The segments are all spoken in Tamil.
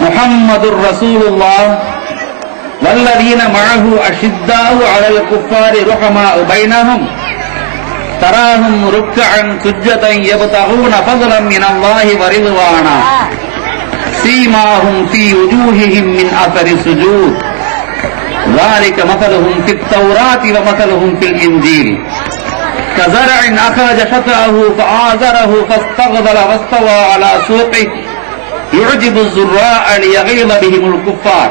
محمد رسول الله والذين معه أشداء على الكفار رحماء بينهم تراهم ركعا سجدا يبتغون فضلا من الله ورضوانا سيماهم في وجوههم من أثر السجود ذلك مثلهم في التوراة ومثلهم في الإنجيل كزرع أخرج شطأه فآزره فاستغلظ واستوى على سوقه يعجب الزراع ليغيظ بهم الكفار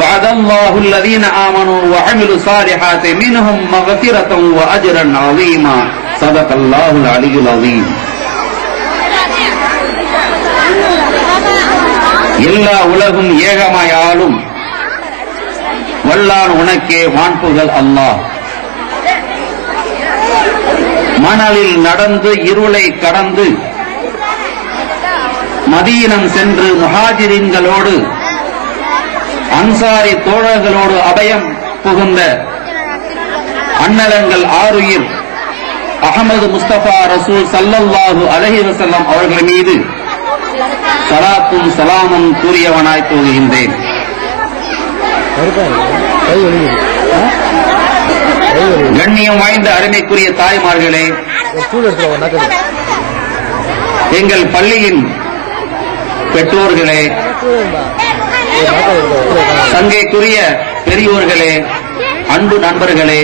وعد الله الذين آمنوا وعملوا الصالحات منهم مغفرة وأجرا عظيما صدق الله العلي العظيم. எல்லா உலகும் ஏகமாய் ஆளும் வல்லான் உனக்கே வான்புகள் அல்லாஹ். மணலில் நடந்து இருளை கடந்து மதீனம் சென்று முஹாஜிரின்களோடு அன்சாரி தோழர்களோடு அபயம் புகுந்த அன்னலங்கள் ஆருயிர் அஹமது முஸ்தபா ரசூல் ஸல்லல்லாஹு அலைஹி வஸல்லம் அவர்கள் மீது ஸலாத்தும் ஸலாமும் கூறியவனாய் தோன்றுகின்றேன். கண்ணியம் வாய்ந்த அருமைக்குரிய தாய்மார்களே, எங்கள் பள்ளியின் பெற்றோர்களே, சங்கைக்குரிய பெரியோர்களே, அன்பு நண்பர்களே,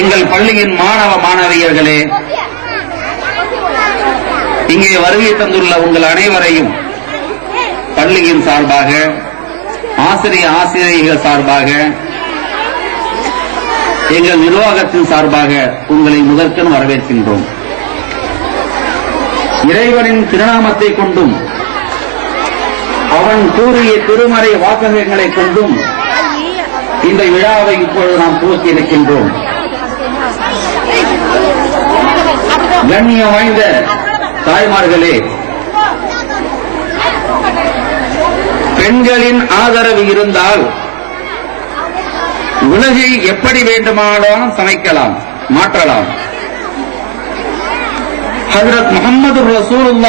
எங்கள் பள்ளியின் மாணவ மாணவியர்களே, இங்கே வருகை தந்துள்ள உங்கள் அனைவரையும் பள்ளியின் சார்பாக, ஆசிரியர்கள் சார்பாக, எங்கள் நிர்வாகத்தின் சார்பாக உங்களை முதற்கண் வரவேற்கின்றோம். இறைவனின் திருநாமத்தை கொண்டும் அவன் கூறிய திருமறை வாசகங்களை கொண்டும் இந்த விழாவை இப்பொழுது நாம் துவக்கி இருக்கின்றோம். கண்ணியம் வாய்ந்த தாய்மார்களே, பெண்களின் ஆதரவு இருந்தால் உலகை எப்படி வேண்டுமானாலும் சமைக்கலாம், மாற்றலாம். ஹஜ்ரத் முஹம்மது ரசூலுல்லாஹ்